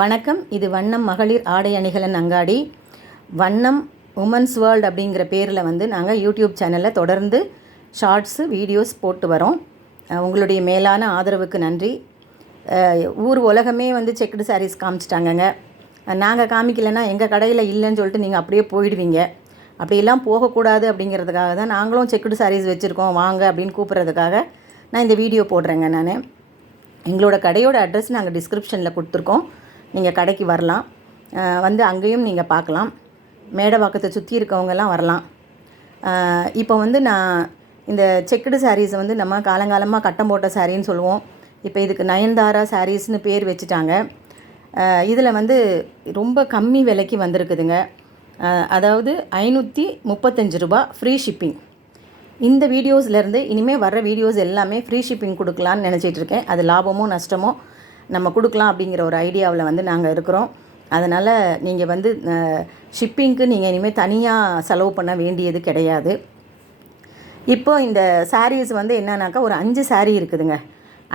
வணக்கம். இது வண்ணம் மகளிர் ஆடை அணிகலன் அங்காடி. வண்ணம் உமன்ஸ் வேர்ல்ட் அப்படிங்கிற பேரில் வந்து நாங்கள் யூடியூப் சேனலில் தொடர்ந்து ஷார்ட்ஸு வீடியோஸ் போட்டு வரோம். உங்களுடைய மேலான ஆதரவுக்கு நன்றி. ஊர் உலகமே வந்து செக்குடு சாரீஸ் காமிச்சிட்டாங்கங்க. நாங்கள் காமிக்கலைன்னா எங்கள் கடையில் இல்லைன்னு சொல்லிட்டு நீங்கள் அப்படியே போயிடுவீங்க. அப்படியெல்லாம் போகக்கூடாது அப்படிங்கிறதுக்காக தான் நாங்களும் செக்குடு சாரீஸ் வச்சுருக்கோம் வாங்க அப்படின்னு கூப்பிட்றதுக்காக நான் இந்த வீடியோ போடுறேங்க நான். எங்களோட கடையோட அட்ரஸ் நாங்கள் டிஸ்கிரிப்ஷனில் கொடுத்துருக்கோம். நீங்கள் கடைக்கு வரலாம். வந்து அங்கேயும் நீங்கள் பார்க்கலாம். மேடவாக்கத்தை சுற்றி இருக்கவங்கெல்லாம் வரலாம். இப்போ வந்து நான் இந்த செக்குடு சாரீஸை வந்து நம்ம காலங்காலமாக கட்டம் போட்ட சாரின்னு சொல்லுவோம். இப்போ இதுக்கு நயன்தாரா சாரீஸ்னு பேர் வச்சுட்டாங்க. இதில் வந்து ரொம்ப கம்மி விலைக்கு வந்திருக்குதுங்க. அதாவது ஐநூற்றி முப்பத்தஞ்சு ரூபா ஃப்ரீ ஷிப்பிங் இந்த வீடியோஸ்லேருந்து இனிமேல் வர்ற வீடியோஸ் எல்லாமே ஃப்ரீ ஷிப்பிங் கொடுக்கலான்னு நினச்சிட்ருக்கேன் அது லாபமோ நஷ்டமோ நம்ம கொடுக்கலாம் அப்படிங்கிற ஒரு ஐடியாவில் வந்து நாங்கள் இருக்கிறோம். அதனால் நீங்கள் வந்து ஷிப்பிங்க்கு நீங்கள் இனிமேல் தனியாக செலவு பண்ண வேண்டியது கிடையாது. இப்போ இந்த சாரீஸ் வந்து என்னன்னாக்கா ஒரு அஞ்சு சாரீ இருக்குதுங்க.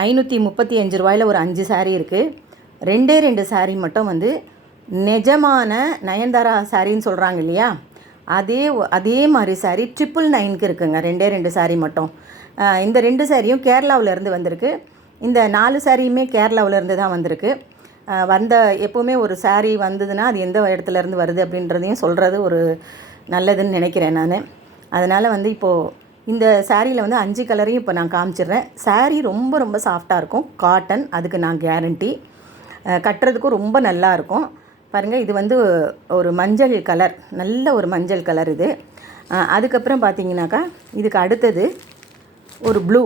ஐநூற்றி முப்பத்தி அஞ்சு ரூபாயில் ஒரு அஞ்சு சாரீ இருக்குது ரெண்டே ரெண்டு சாரீ மட்டும் வந்து நிஜமான நயன்தாரா சாரின்னு சொல்கிறாங்க இல்லையா? அதே அதே மாதிரி சாரீ ட்ரிப்புள் நைனுக்கு இருக்குங்க. ரெண்டே ரெண்டு சாரீ மட்டும். இந்த ரெண்டு சாரியும் கேரளாவிலேருந்து வந்திருக்கு. இந்த நாலு சாரியுமே கேரளாவிலேருந்து தான் வந்திருக்கு. வந்த எப்போவுமே ஒரு saree வந்ததுன்னா அது எந்த இடத்துல இருந்து வருது அப்படின்றதையும் சொல்கிறது ஒரு நல்லதுன்னு நினைக்கிறேன் நான். அதனால் வந்து இப்போது இந்த சாரியில் வந்து அஞ்சு கலரையும் இப்போ நான் காமிச்சிடுறேன். saree ரொம்ப ரொம்ப சாஃப்டாக இருக்கும். காட்டன் அதுக்கு நான் கேரண்டி. கட்டுறதுக்கும் ரொம்ப நல்லா இருக்கும். பாருங்கள் இது வந்து ஒரு மஞ்சள் கலர். நல்ல ஒரு மஞ்சள் கலர் இது. அதுக்கப்புறம் பார்த்தீங்கன்னாக்கா இதுக்கு அடுத்தது ஒரு ப்ளூ.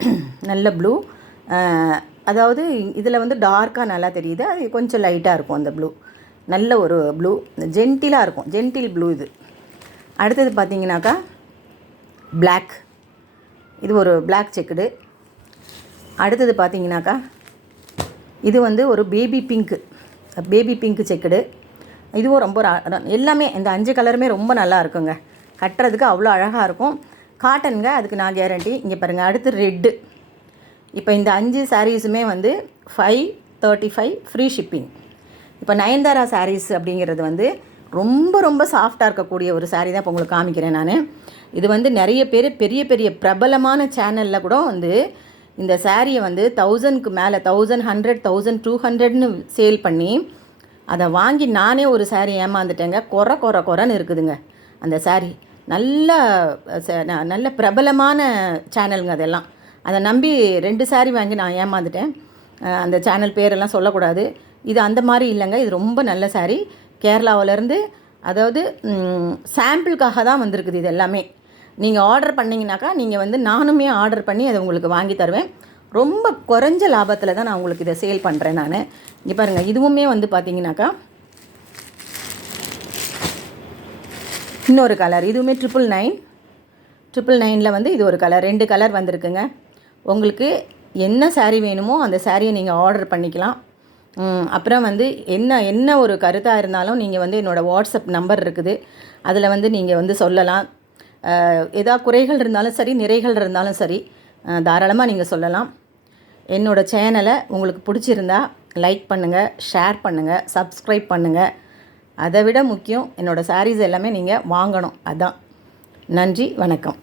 நல்ல ப்ளூ. அதாவது இதில் வந்து டார்க்காக நல்லா தெரியுது. அது கொஞ்சம் லைட்டாக இருக்கும் அந்த ப்ளூ நல்ல ஒரு ப்ளூ ஜென்டிலாக இருக்கும். ஜென்டில் ப்ளூ இது. அடுத்தது பார்த்தீங்கன்னாக்கா பிளாக் இது ஒரு பிளாக் செக்குடு அடுத்தது பார்த்தீங்கன்னாக்கா இது வந்து ஒரு baby pink baby pink checked இதுவும் ரொம்ப எல்லாமே இந்த அஞ்சு கலருமே ரொம்ப நல்லா இருக்குங்க. கட்டுறதுக்கு அவ்வளோ அழகாக இருக்கும். காட்டனுங்க அதுக்கு நான் கேரண்டி இங்கே பாருங்கள் அடுத்து ரெட்டு இப்போ இந்த அஞ்சு சாரீஸுமே வந்து five thirty five free shipping இப்போ நயன்தாரா சாரீஸ் அப்படிங்கிறது வந்து ரொம்ப ரொம்ப சாஃப்டாக இருக்கக்கூடிய ஒரு சாரீ தான் இப்போ உங்களுக்கு காமிக்கிறேன் நான். இது வந்து நிறைய பேர் பெரிய பெரிய பிரபலமான சேனலில் கூட வந்து இந்த சாரியை வந்து தௌசண்ட்க்கு மேலே தௌசண்ட் ஹண்ட்ரட் தௌசண்ட் டூ ஹண்ட்ரட்னு சேல் பண்ணி அதை வாங்கி நானே ஒரு saree ஏமாந்துட்டேங்க. குறை குறை குறைன்னு இருக்குதுங்க அந்த saree. நல்ல ந- நல்ல பிரபலமான சேனலுங்க அதெல்லாம். அதை நம்பி ரெண்டு saree வாங்கி நான் ஏமாந்துட்டேன். அந்த சேனல் பேரெல்லாம் சொல்லக்கூடாது. இது அந்த மாதிரி இல்லைங்க. இது ரொம்ப நல்ல saree. கேரளாவிலேருந்து அதாவது சாம்பிளுக்காக தான் வந்திருக்குது இது எல்லாமே. நீங்கள் ஆர்டர் பண்ணிங்கனாக்கா நீங்கள் வந்து நானுமே ஆர்டர் பண்ணி அதை உங்களுக்கு வாங்கி தருவேன். ரொம்ப குறைஞ்ச லாபத்தில் தான் நான் உங்களுக்கு இதை சேல் பண்ணுறேன் நான். இங்கே பாருங்கள் இதுவுமே வந்து பார்த்தீங்கன்னாக்கா இன்னொரு கலர் இதுவுமே ட்ரிபிள் நைன் ட்ரிபிள் நைனில் வந்து இது ஒரு கலர் ரெண்டு கலர் வந்திருக்குங்க. உங்களுக்கு என்ன சாரீ வேணுமோ அந்த சாரியை நீங்கள் ஆர்டர் பண்ணிக்கலாம். அப்புறம் வந்து என்ன என்ன ஒரு கருத்தாக இருந்தாலும் நீங்கள் வந்து என்னோடய வாட்ஸ்அப் நம்பர் இருக்குது. அதில் வந்து நீங்கள் வந்து சொல்லலாம். அஹ், ஏதா குறைகள் இருந்தாலும் சரி நிறைகள் இருந்தாலும் சரி தாராளமாக நீங்கள் சொல்லலாம். என்னோடய சேனலை உங்களுக்கு பிடிச்சிருந்தா லைக் பண்ணுங்கள் ஷேர் பண்ணுங்கள் சப்ஸ்கிரைப் பண்ணுங்கள் அதை விட முக்கியம் என்னோடய சாரீஸ் எல்லாமே நீங்கள் வாங்கணும். அதான். நன்றி வணக்கம்.